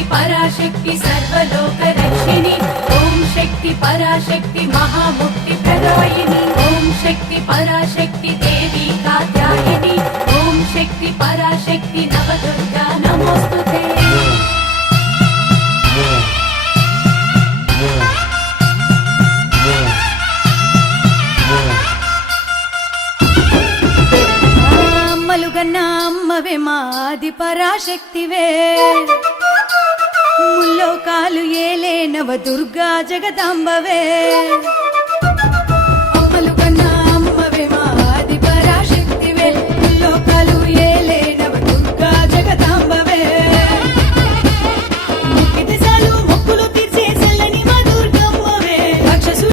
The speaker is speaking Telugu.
शक्ति पराशक्ति सर्वलोक रक्षिणी ओम शक्ति पराशक्ति महामुक्ति प्रदायिनी ओम शक्ति पराशक्ति देवी कात्यायनी ओम शक्ति पराशक्ति नवदुर्गा नमोस्तुते। అమ్మవే మాది పరాశక్తివే ముల్లోకాలు ఏలే నవ దుర్గా జగదాంబవే